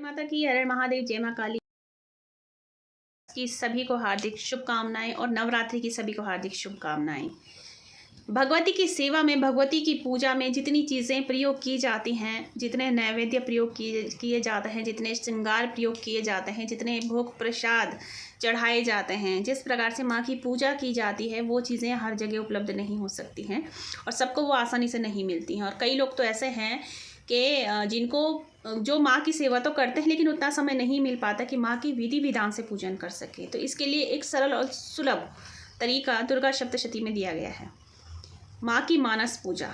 जय माता की, हर हर महादेव, जय माँ काली की सभी को हार्दिक शुभकामनाएं और नवरात्रि की सभी को हार्दिक शुभकामनाएं। भगवती की सेवा में, भगवती की पूजा में जितनी चीज़ें प्रयोग की जाती हैं, जितने नैवेद्य प्रयोग किए जाते हैं, जितने श्रृंगार प्रयोग किए जाते हैं, जितने भोग प्रसाद चढ़ाए जाते हैं, जिस प्रकार से माँ की पूजा की जाती है, वो चीज़ें हर जगह उपलब्ध नहीं हो सकती हैं और सबको वो आसानी से नहीं मिलती हैं। और कई लोग तो ऐसे हैं कि जिनको जो माँ की सेवा तो करते हैं लेकिन उतना समय नहीं मिल पाता कि माँ की विधि विधान से पूजन कर सके। तो इसके लिए एक सरल और सुलभ तरीका दुर्गा सप्तशती में दिया गया है। माँ की मानस पूजा,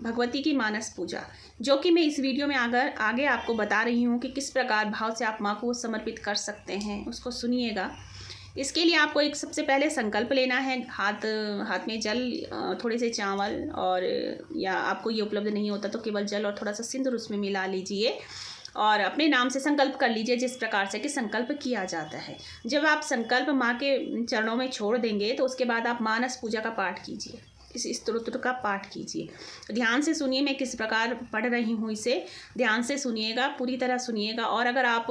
भगवती की मानस पूजा, जो कि मैं इस वीडियो में आगे आपको बता रही हूँ कि किस प्रकार भाव से आप माँ को समर्पित कर सकते हैं, उसको सुनिएगा। इसके लिए आपको एक सबसे पहले संकल्प लेना है। हाथ में जल, थोड़े से चावल, और या आपको ये उपलब्ध नहीं होता तो केवल जल और थोड़ा सा सिंदूर उसमें मिला लीजिए और अपने नाम से संकल्प कर लीजिए, जिस प्रकार से कि संकल्प किया जाता है। जब आप संकल्प माँ के चरणों में छोड़ देंगे तो उसके बाद आप मानस पूजा का पाठ कीजिए, इस स्तोत्र का पाठ कीजिए। ध्यान से सुनिए, मैं किस प्रकार पढ़ रही हूँ, इसे ध्यान से सुनिएगा, पूरी तरह सुनिएगा। और अगर आप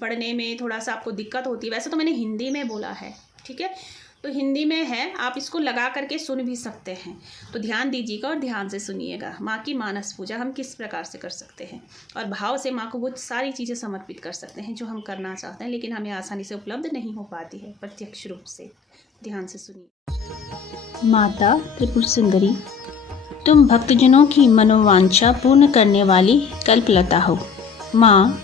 पढ़ने में थोड़ा सा आपको दिक्कत होती है, वैसे तो मैंने हिंदी में बोला है, ठीक है, तो हिंदी में है, आप इसको लगा करके सुन भी सकते हैं। तो ध्यान दीजिएगा और ध्यान से सुनिएगा। माँ की मानस पूजा हम किस प्रकार से कर सकते हैं और भाव से माँ को वो सारी चीज़ें समर्पित कर सकते हैं जो हम करना चाहते हैं लेकिन हमें आसानी से उपलब्ध नहीं हो पाती है प्रत्यक्ष रूप से। ध्यान से सुनिए। माता त्रिपुर सुंदरी, तुम भक्तजनों की मनोवांछा पूर्ण करने वाली कल्पलता हो। माँ,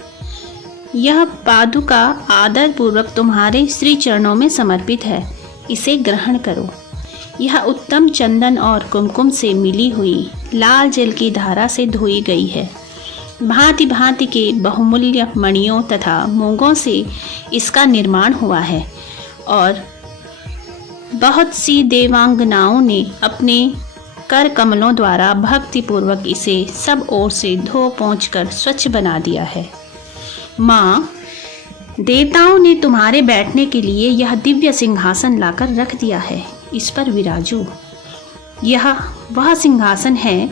यह पादुका आदर पूर्वक तुम्हारे श्री चरणों में समर्पित है, इसे ग्रहण करो। यह उत्तम चंदन और कुमकुम से मिली हुई लाल जल की धारा से धोई गई है। भांति भांति के बहुमूल्य मणियों तथा मूंगों से इसका निर्माण हुआ है और बहुत सी देवांगनाओं ने अपने कर कमलों द्वारा भक्तिपूर्वक इसे सब ओर से धो पोंछ कर स्वच्छ बना दिया है। माँ, देवताओं ने तुम्हारे बैठने के लिए यह दिव्य सिंहासन लाकर रख दिया है, इस पर विराजो। यह वह सिंहासन है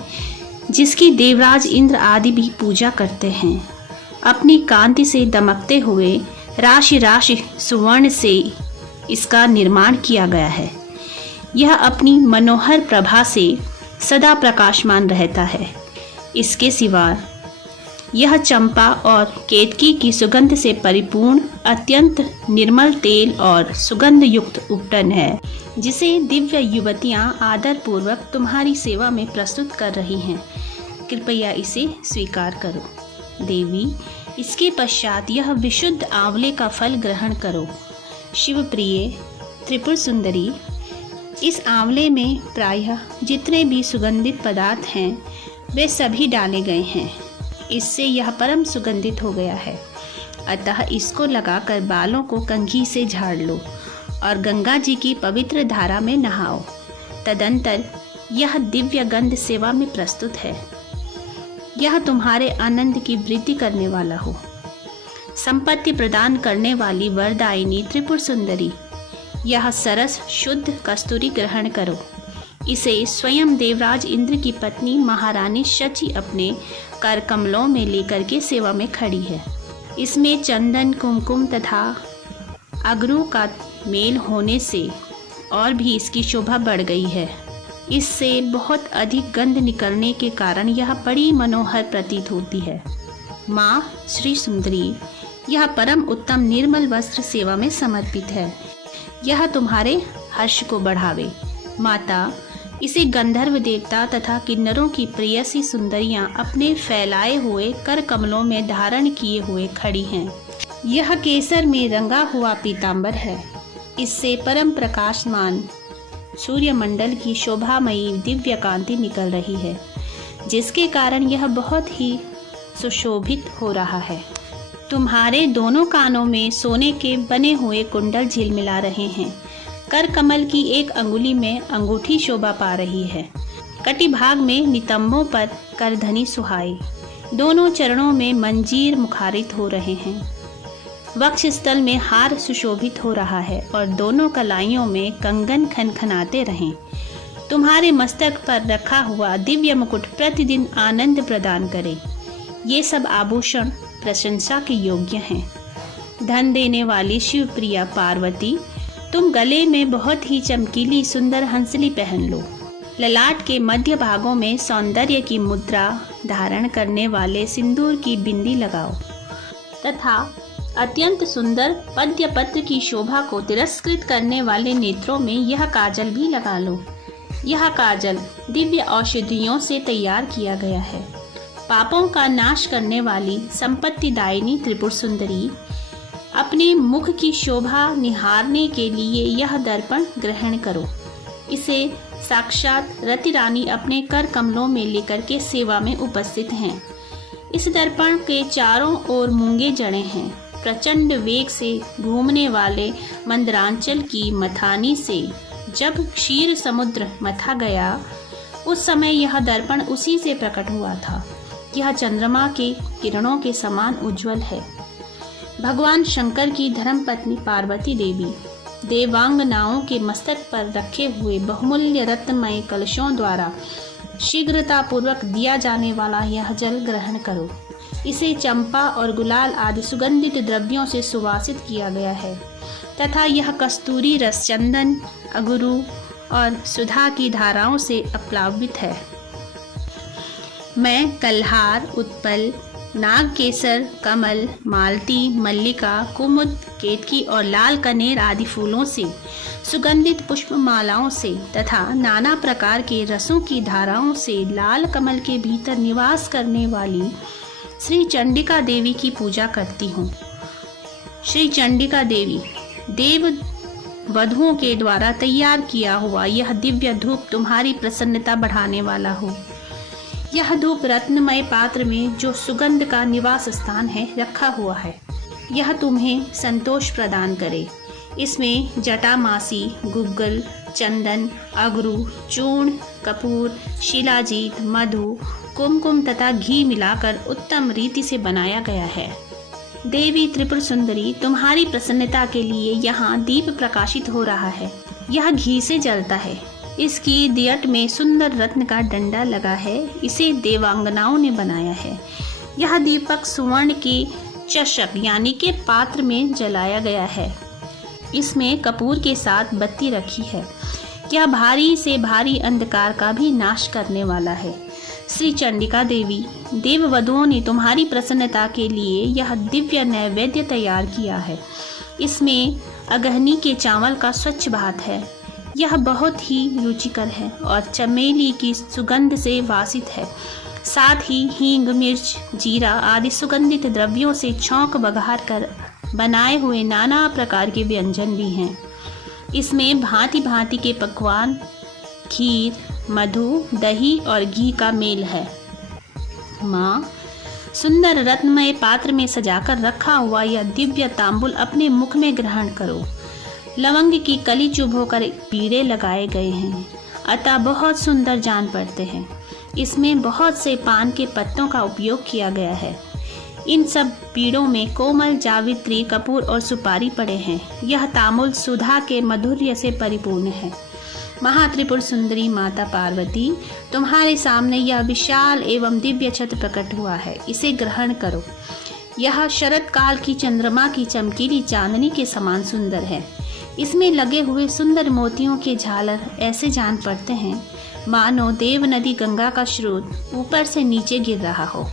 जिसकी देवराज इंद्र आदि भी पूजा करते हैं। अपनी कांति से दमकते हुए राशि राशि सुवर्ण से इसका निर्माण किया गया है। यह अपनी मनोहर प्रभा से सदा प्रकाशमान रहता है। इसके सिवा यह चंपा और केतकी की सुगंध से परिपूर्ण अत्यंत निर्मल तेल और सुगंध युक्त उपटन है, जिसे दिव्य युवतियां आदर पूर्वक तुम्हारी सेवा में प्रस्तुत कर रही हैं। कृपया इसे स्वीकार करो। देवी, इसके पश्चात यह विशुद्ध आंवले का फल ग्रहण करो। शिवप्रिय त्रिपुर सुंदरी, इस आंवले में प्रायः जितने भी सुगंधित पदार्थ हैं वे सभी डाले गए हैं। इससे यह परम सुगंधित हो गया है। अतः इसको लगाकर बालों को कंघी से झाड़ लो और गंगा जी की पवित्र धारा में नहाओ। तदंतर यह दिव्य गंध सेवा में प्रस्तुत है। यह तुम्हारे आनंद की वृद्धि करने वाला हो। संपत्ति प्रदान करने वाली वरदायिनी त्रिपुर सुंदरी, यह सरस शुद्ध कस्तूरी ग्रहण करो। इसे स्वयं देवराज इंद्र की पत्नी महारानी शची अपने कर कमलों में लेकर के सेवा में खड़ी है। इसमें चंदन, कुमकुम तथा अगरू का मेल होने से और भी इसकी शोभा बढ़ गई है। इससे बहुत अधिक गंध निकलने के कारण यह बड़ी मनोहर प्रतीत होती है। माँ श्री सुंदरी, यह परम उत्तम निर्मल वस्त्र सेवा में समर्पित है। यह तुम्हारे हर्ष को बढ़ावे। माता, इसे गंधर्व देवता तथा किन्नरों की प्रेयसी सुंदरियां अपने फैलाए हुए कर कमलों में धारण किए हुए खड़ी हैं। यह केसर में रंगा हुआ पीतांबर है। इससे परम प्रकाशमान सूर्यमंडल की शोभामयी दिव्य कांति निकल रही है, जिसके कारण यह बहुत ही सुशोभित हो रहा है। तुम्हारे दोनों कानों में सोने के बने हुए कुंडल झिलमिला रहे हैं। कर कमल की एक अंगुली में अंगूठी शोभा पा रही है। कटिभाग में नितंबों पर करधनी सुहाई। दोनों चरणों में मंजीर मुखारित हो रहे हैं। वक्षस्थल में हार सुशोभित हो रहा है और दोनों कलाइयों में कंगन खनखनाते रहें। तुम्हारे मस्तक पर रखा हुआ दिव्य मुकुट प्रतिदिन आनंद प्रदान करे। ये सब आभूषण प्रशंसा के योग्य हैं। धन देने वाली शिवप्रिया पार्वती, तुम गले में बहुत ही चमकीली सुंदर हंसली पहन लो। ललाट के मध्य भागों में सौंदर्य की मुद्रा धारण करने वाले सिंदूर की बिंदी लगाओ तथा अत्यंत सुंदर पद्य पत्र की शोभा को तिरस्कृत करने वाले नेत्रों में यह काजल भी लगा लो। यह काजल दिव्य औषधियों से तैयार किया गया है। पापों का नाश करने वाली संपत्ति दायिनी त्रिपुर सुंदरी, अपने मुख की शोभा निहारने के लिए यह दर्पण ग्रहण करो। इसे साक्षात रति रानी अपने कर कमलों में लेकर के सेवा में उपस्थित हैं। इस दर्पण के चारों ओर मूंगे जड़े हैं। प्रचंड वेग से घूमने वाले मंदरांचल की मथानी से जब क्षीर समुद्र मथा गया, उस समय यह दर्पण उसी से प्रकट हुआ था। यह चंद्रमा के किरणों के समान उज्जवल है। भगवान शंकर की धर्मपत्नी पार्वती देवी देवांगनाओं के मस्तक पर रखे हुए बहुमूल्य रत्नमय कलशों द्वारा शीघ्रता पूर्वक दिया जाने वाला यह जल ग्रहण करो। इसे चंपा और गुलाल आदि सुगंधित द्रव्यों से सुवासित किया गया है तथा यह कस्तूरी रस, चंदन, अगुरु और सुधा की धाराओं से अप्लावित है। मैं कल्हार, उत्पल, नागकेसर, कमल, मालती, मल्लिका, कुमुद, केतकी और लाल कनेर आदि फूलों से सुगंधित पुष्प मालाओं से तथा नाना प्रकार के रसों की धाराओं से लाल कमल के भीतर निवास करने वाली श्री चंडिका देवी की पूजा करती हूँ। श्री चंडिका देवी, देव वधुओं के द्वारा तैयार किया हुआ यह दिव्य धूप तुम्हारी प्रसन्नता बढ़ाने वाला हो। यह धूप रत्नमय पात्र में जो सुगंध का निवास स्थान है रखा हुआ है, यह तुम्हें संतोष प्रदान करे। इसमें जटामासी, गुग्गल, चंदन, अगरू, चूर्ण, कपूर, शिलाजीत, मधु, कुमकुम तथा घी मिलाकर उत्तम रीति से बनाया गया है। देवी त्रिपुर सुंदरी, तुम्हारी प्रसन्नता के लिए यहाँ दीप प्रकाशित हो रहा है। यह घी से जलता है। इसकी दियट में सुंदर रत्न का डंडा लगा है। इसे देवांगनाओं ने बनाया है। यह दीपक सुवर्ण के चषक यानी के पात्र में जलाया गया है। इसमें कपूर के साथ बत्ती रखी है। यह भारी से भारी अंधकार का भी नाश करने वाला है। श्री चंडिका देवी, देववधुओं ने तुम्हारी प्रसन्नता के लिए यह दिव्य नैवेद्य तैयार किया है। इसमें अगहनी के चावल का स्वच्छ भात है। यह बहुत ही रुचिकर है और चमेली की सुगंध से वासित है। साथ ही हींग, मिर्च, जीरा आदि सुगंधित द्रव्यों से छौंक बघार कर बनाए हुए नाना प्रकार के व्यंजन भी हैं। इसमें भांति भांति के पकवान, खीर, मधु, दही और घी का मेल है। माँ, सुंदर रत्नमय पात्र में सजाकर रखा हुआ यह दिव्य तांबुल अपने मुख में ग्रहण करो। लवंग की कली चुभ होकर पीड़े लगाए गए हैं, अतः बहुत सुंदर जान पड़ते हैं। इसमें बहुत से पान के पत्तों का उपयोग किया गया है। इन सब पीड़ों में कोमल, जावित्री, कपूर और सुपारी पड़े हैं। यह तांबुल सुधा के मधुर्य से परिपूर्ण है। महात्रिपुर सुंदरी माता पार्वती, तुम्हारे सामने यह विशाल एवं दिव्य छत्र प्रकट हुआ है। इसे ग्रहण करो। यह शरत काल की चंद्रमा की चमकीली चांदनी के समान सुंदर है। इसमें लगे हुए सुंदर मोतियों के झालर ऐसे जान पड़ते हैं मानो देव नदी गंगा का स्रोत ऊपर से नीचे गिर रहा हो।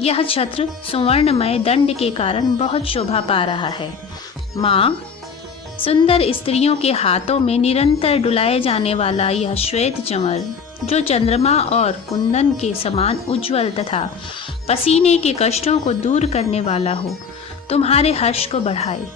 यह छत्र सुवर्णमय दंड के कारण बहुत शोभा पा रहा है। माँ, सुंदर स्त्रियों के हाथों में निरंतर डुलाए जाने वाला यह श्वेत चंवर, जो चंद्रमा और कुंदन के समान उज्जवल तथा पसीने के कष्टों को दूर करने वाला हो, तुम्हारे हर्ष को बढ़ाए।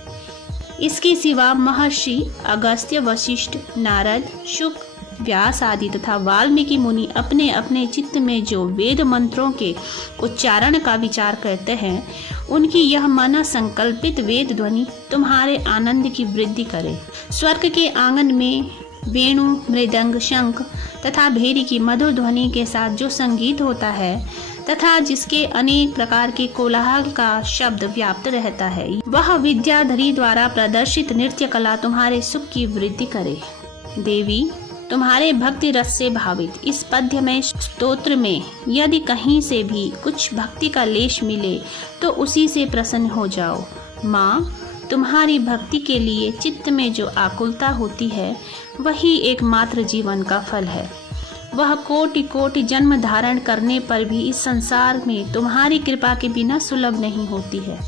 इसके सिवा महर्षि अगस्त्य, वशिष्ठ, नारद, शुक, व्यास आदि तथा वाल्मीकि मुनि अपने अपने चित्त में जो वेद मंत्रों के उच्चारण का विचार करते हैं, उनकी यह मन संकल्पित वेद ध्वनि तुम्हारे आनंद की वृद्धि करे। स्वर्ग के आंगन में वेणु, मृदंग, शंख तथा भेरी की मधुर ध्वनि के साथ जो संगीत होता है तथा जिसके अनेक प्रकार के कोलाहल का शब्द व्याप्त रहता है, वह विद्याधरी द्वारा प्रदर्शित नृत्य कला तुम्हारे सुख की वृद्धि करे। देवी, तुम्हारे भक्ति रस से भावित इस पद्य में स्तोत्र में यदि कहीं से भी कुछ भक्ति का लेश मिले तो उसी से प्रसन्न हो जाओ। माँ, तुम्हारी भक्ति के लिए चित्त में जो आकुलता होती है वही एकमात्र जीवन का फल है। वह कोटि कोटि जन्म धारण करने पर भी इस संसार में तुम्हारी कृपा के बिना सुलभ नहीं होती है।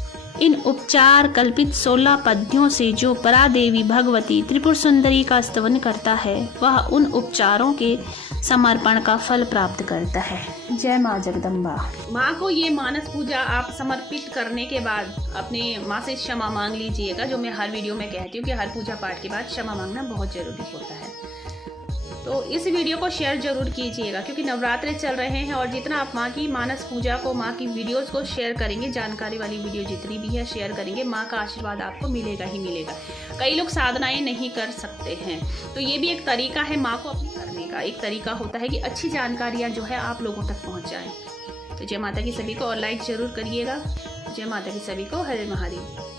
इन उपचार कल्पित 16 पद्यों से जो परादेवी भगवती त्रिपुर सुंदरी का स्तवन करता है वह उन उपचारों के समर्पण का फल प्राप्त करता है। जय माँ जगदम्बा। माँ को ये मानस पूजा आप समर्पित करने के बाद अपने माँ से क्षमा मांग लीजिएगा। जो मैं हर वीडियो में कहती हूँ कि हर पूजा पाठ के बाद क्षमा मांगना बहुत ज़रूरी होता है। तो इस वीडियो को शेयर जरूर कीजिएगा क्योंकि नवरात्रे चल रहे हैं और जितना आप माँ की मानस पूजा को, माँ की वीडियोस को शेयर करेंगे, जानकारी वाली वीडियो जितनी भी है शेयर करेंगे, माँ का आशीर्वाद आपको मिलेगा ही मिलेगा। कई लोग साधनाएं नहीं कर सकते हैं तो ये भी एक तरीका है माँ को अपनी करने का। एक तरीका होता है कि अच्छी जानकारियाँ जो है आप लोगों तक पहुँच जाएँ। तो जय माता की सभी को और लाइक ज़रूर करिएगा। जय माता की सभी को। हरे महादेव।